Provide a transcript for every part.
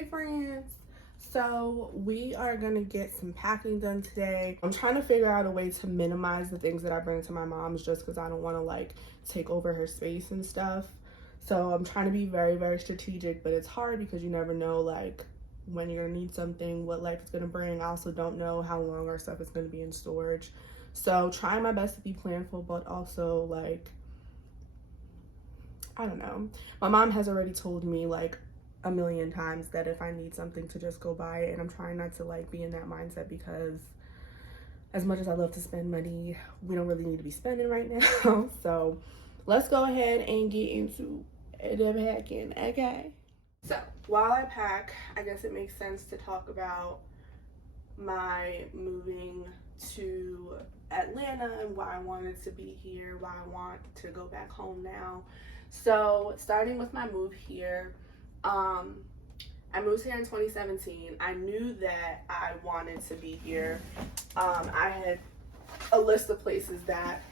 Hey friends! So we are gonna get some packing done today. I'm trying to figure out a way to minimize the things that I bring to my mom's just because I don't want to like take over her space and stuff. So I'm trying to be very, very strategic, but it's hard because you never know like when you're gonna need something, what life is gonna bring. I also don't know how long our stuff is gonna be in storage. So trying my best to be planful, but also like, I don't know. My mom has already told me like a million times that if I need something to just go buy it, and I'm trying not to like be in that mindset because as much as I love to spend money, we don't really need to be spending right now. So let's go ahead and get into the packing, okay? So while I pack, I guess it makes sense to talk about my moving to Atlanta and why I wanted to be here, why I want to go back home now. So starting with my move here, I moved here in 2017. I knew that I wanted to be here. I had a list of places that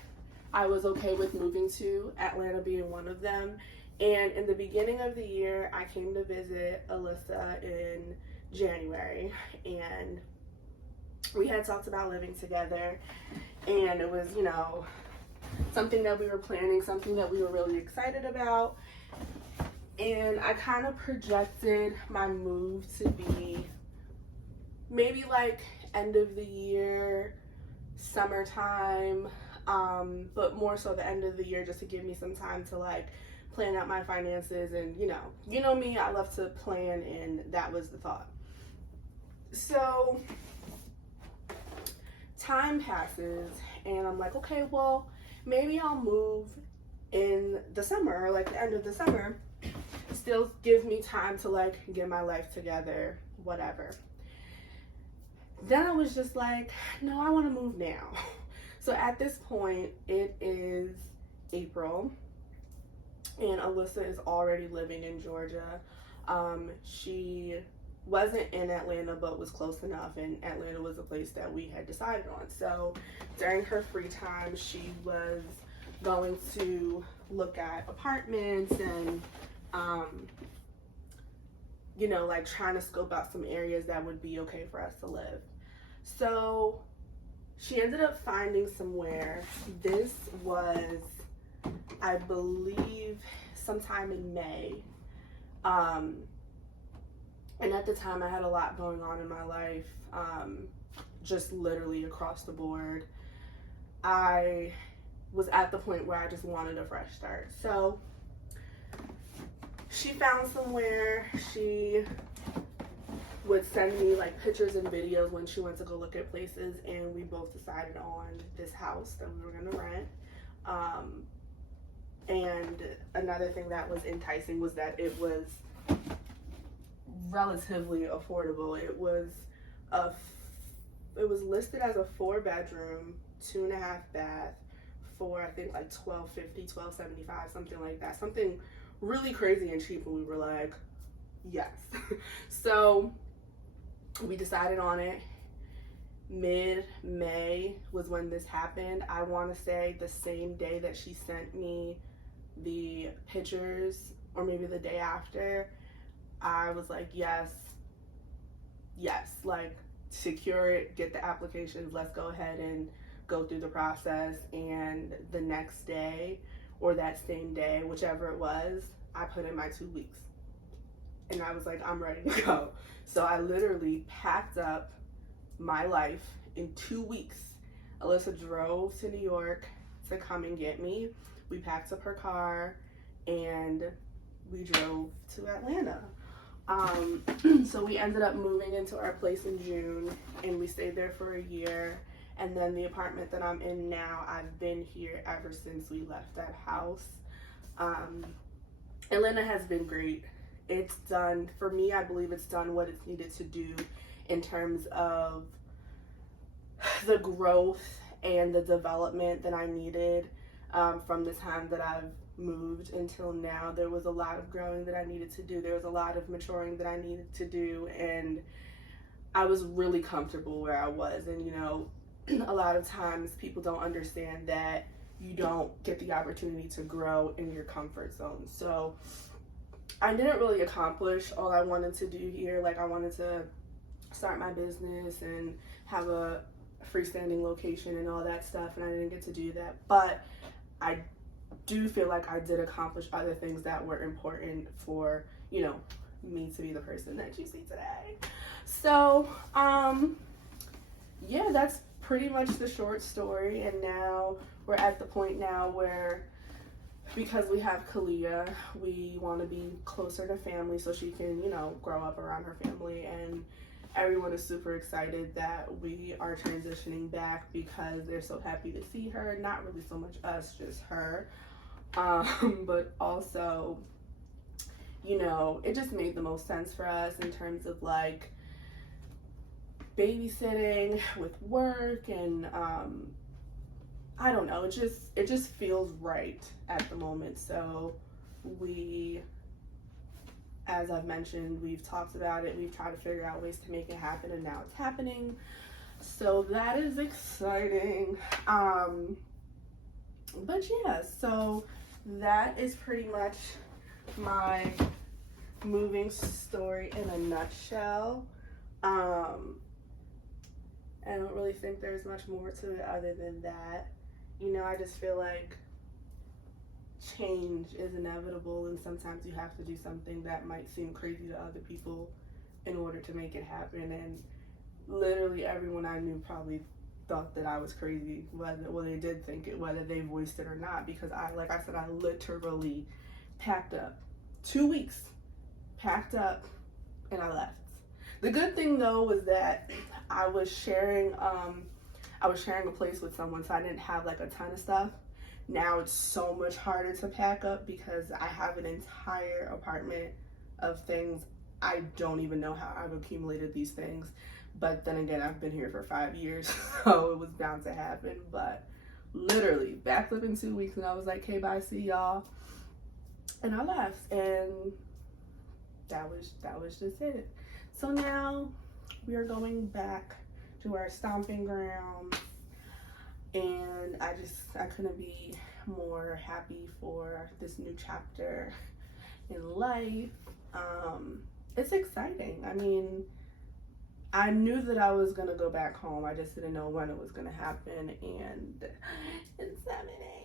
I was okay with moving to, Atlanta being one of them. And in the beginning of the year, I came to visit Alyssa in January, and we had talked about living together, and it was, you know, something that we were planning, something that we were really excited about. And I kind of projected my move to be maybe like end of the year, summertime, but more so the end of the year just to give me some time to like plan out my finances. And you know me, I love to plan, and that was the thought. So time passes and I'm like, okay, well, maybe I'll move in the summer, or like the end of the summer. Still give me time to like get my life together, whatever. Then I was just like, no, I want to move now. So at this point, it is April, and Alyssa is already living in Georgia. She wasn't in Atlanta, but was close enough, and Atlanta was a place that we had decided on. So during her free time, she was going to look at apartments and you know, like trying to scope out some areas that would be okay for us to live. So she ended up finding somewhere. This was, I believe, sometime in May. And at the time I had a lot going on in my life, just literally across the board. I was at the point where I just wanted a fresh start. So she found somewhere. She would send me like pictures and videos when she went to go look at places, and we both decided on this house that we were gonna rent. And another thing that was enticing was that it was relatively affordable. It was listed as a 4-bedroom, 2.5 bath for I think like $1,250, $1,275, something like that. Something really crazy and cheap, and we were like, yes. So we decided on it. Mid-May was when this happened. I want to say the same day that she sent me the pictures, or maybe the day after, I was like, yes, like secure it, get the applications, let's go ahead and go through the process. And the next day, or that same day, whichever it was, I put in my 2 weeks. And I was like, I'm ready to go. So I literally packed up my life in 2 weeks. Alyssa drove to New York to come and get me. We packed up her car and we drove to Atlanta. So we ended up moving into our place in June, and we stayed there for a year. And then the apartment that I'm in now, I've been here ever since we left that house. Atlanta has been great. It's done, for me, I believe it's done what it's needed to do in terms of the growth and the development that I needed from the time that I've moved until now. There was a lot of growing that I needed to do. There was a lot of maturing that I needed to do, and I was really comfortable where I was. And you know, a lot of times people don't understand that you don't get the opportunity to grow in your comfort zone. So I didn't really accomplish all I wanted to do here. Like, I wanted to start my business and have a freestanding location and all that stuff, and I didn't get to do that. But I do feel like I did accomplish other things that were important for, you know, me to be the person that you see today. So, yeah, that's pretty much the short story. And now we're at the point now where, because we have Kalia, we want to be closer to family so she can, you know, grow up around her family. And everyone is super excited that we are transitioning back because they're so happy to see her. Not really so much us, just her. But also, you know, it just made the most sense for us in terms of like babysitting with work, and I don't know, it just feels right at the moment. So we, as I've mentioned, we've talked about it, we've tried to figure out ways to make it happen, and now it's happening. So that is exciting. But yeah, so that is pretty much my moving story in a nutshell. I don't really think there's much more to it other than that. You know, I just feel like change is inevitable, and sometimes you have to do something that might seem crazy to other people in order to make it happen. And literally everyone I knew probably thought that I was crazy, well, they did think it, whether they voiced it or not, because I literally packed up 2 weeks, packed up, and I left. The good thing though was that I was sharing a place with someone, so I didn't have like a ton of stuff. Now it's so much harder to pack up because I have an entire apartment of things. I don't even know how I've accumulated these things. But then again, I've been here for 5 years, so it was bound to happen. But literally, backflip in 2 weeks, and I was like, "Okay, bye, see y'all," and I left, and that was just it. So now we are going back to our stomping ground, and I couldn't be more happy for this new chapter in life. It's exciting. I mean, I knew that I was gonna go back home. I just didn't know when it was gonna happen, and it's happening.